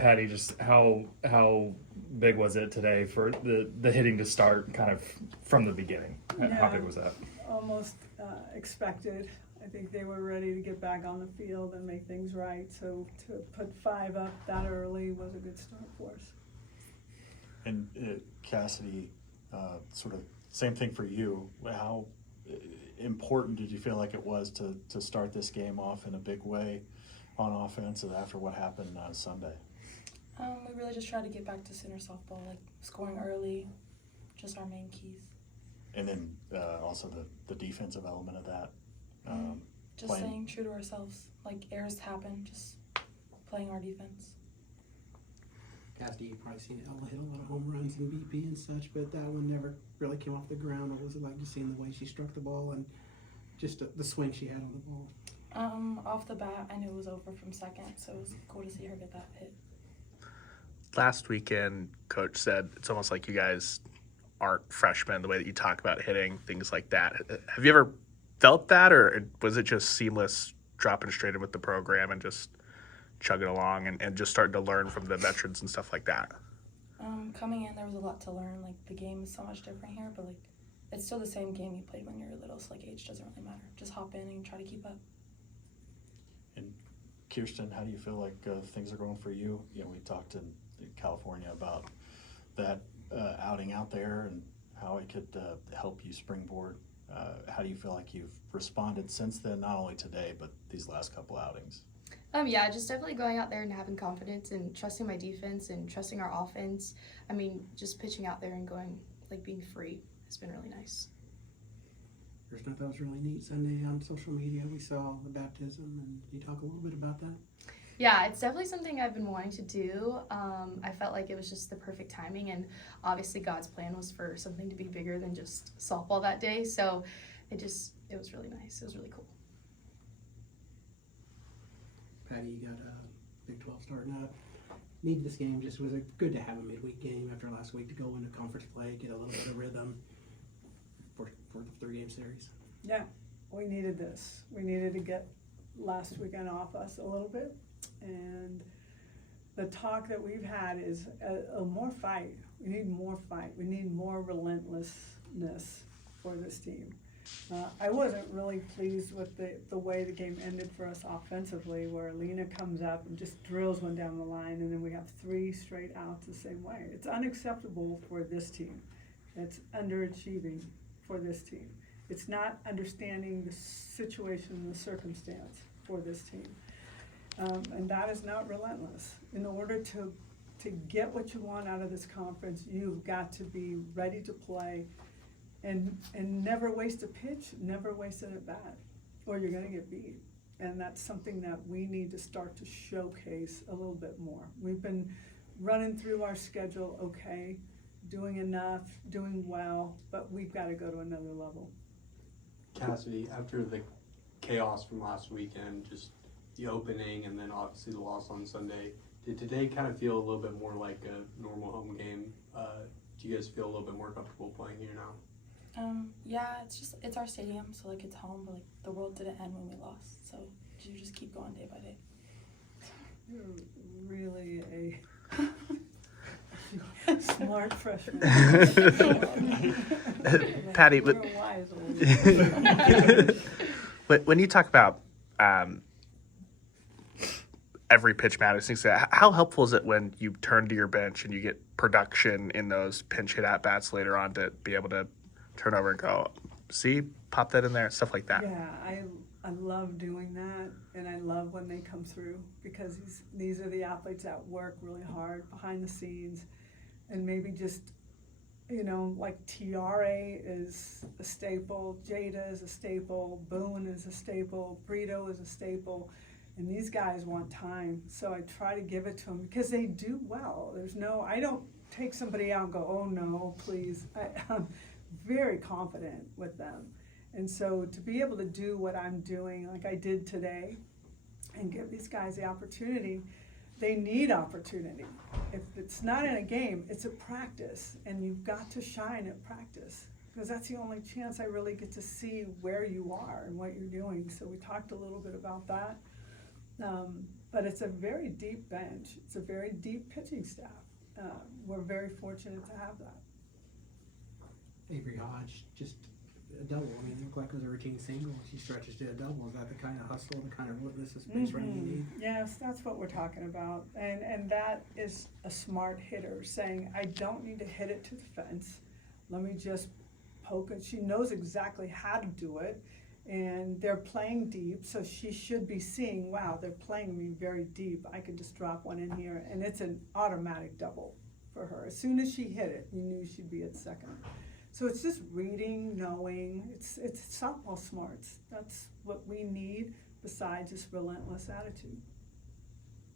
Patty, just how big was it today for the hitting to start kind of from the beginning? How big was that? Almost expected. I think they were ready to get back on the field and make things right. So to put 5 up that early was a good start for us. And Kasidi, sort of same thing for you. How important did you feel like it was to start this game off in a big way on offense after what happened Sunday? We really just tried to get back to center softball, like scoring early, just our main keys. And then also the defensive element of that. Just staying true to ourselves. Like errors happen, just playing our defense. Kasidi, you've probably seen Ella hit a lot of home runs in BP and such, but that one never really came off the ground. What was it like just seeing the way she struck the ball and just the swing she had on the ball? Off the bat, I knew it was over from second, so it was cool to see her get that hit. Last weekend, Coach said it's almost like you guys aren't freshmen, the way that you talk about hitting, things like that. Have you ever felt that, or was it just seamless dropping straight in with the program and just chugging along and just starting to learn from the veterans and stuff like that? Coming in, there was a lot to learn. Like, the game is so much different here, but, like, it's still the same game you played when you were little, so, like, age doesn't really matter. Just hop in and try to keep up. And Kierston, how do you feel like things are going for you? You know, we talked in California about that outing out there and how it could help you springboard. How do you feel like you've responded since then, not only today, but these last couple outings? Yeah, just definitely going out there and having confidence and trusting my defense and trusting our offense. I mean, just pitching out there and going, like, being free has been really nice. First, I thought it was really neat Sunday on social media. We saw the baptism, and can you talk a little bit about that? Yeah, it's definitely something I've been wanting to do. I felt like it was just the perfect timing, and obviously God's plan was for something to be bigger than just softball that day, so it was really nice. It was really cool. Patty, you got Big 12 starting up. Needed this game. Just was it good to have a midweek game after last week to go into conference play, get a little bit of rhythm for the 3-game series? Yeah, we needed this. We needed to get last weekend off us a little bit. And the talk that we've had is a more fight. We need more fight. We need more relentlessness for this team. I wasn't really pleased with the way the game ended for us offensively, where Lena comes up and just drills one down the line, and then we have 3 straight outs the same way. It's unacceptable for this team. It's underachieving for this team. It's not understanding the situation and the circumstance for this team. And that is not relentless. In order to get what you want out of this conference, you've got to be ready to play and never waste a pitch, never waste an at-bat, or you're going to get beat. And that's something that we need to start to showcase a little bit more. We've been running through our schedule okay, doing enough, doing well, but we've got to go to another level. Kasidi, after the chaos from last weekend, just the opening and then obviously the loss on Sunday, did today kind of feel a little bit more like a normal home game? Do you guys feel a little bit more comfortable playing here now? Yeah, it's our stadium, so, like, it's home, but, like, the world didn't end when we lost, so you just keep going day by day. You're really a smart freshman. Patty, You're a wise when you talk about every pitch matters, things like that, how helpful is it when you turn to your bench and you get production in those pinch hit at bats later on to be able to turn over and go, see, pop that in there, stuff like that? Yeah, I love doing that, and I love when they come through, because these are the athletes that work really hard behind the scenes, and maybe just, you know, like TRA is a staple, Jada is a staple, Boone is a staple, Brito is a staple, and these guys want time, so I try to give it to them because they do well. I don't take somebody out and go, oh no, please. I'm very confident with them. And so to be able to do what I'm doing, like I did today, and give these guys the opportunity, they need opportunity. If it's not in a game, it's a practice, and you've got to shine at practice, because that's the only chance I really get to see where you are and what you're doing. So we talked a little bit about that. But it's a very deep bench. It's a very deep pitching staff. We're very fortunate to have that. Avery Hodge, just a double. I mean, it looked like it was a routine single. She stretches to a double. Is that the kind of hustle, the kind of relentless space running you need? Yes, that's what we're talking about. And that is a smart hitter saying, I don't need to hit it to the fence. Let me just poke it. She knows exactly how to do it. And they're playing deep, so she should be seeing, wow, they're playing me very deep. I could just drop one in here, and it's an automatic double for her. As soon as she hit it, you knew she'd be at second. So it's just reading, knowing. It's softball smarts. That's what we need besides this relentless attitude.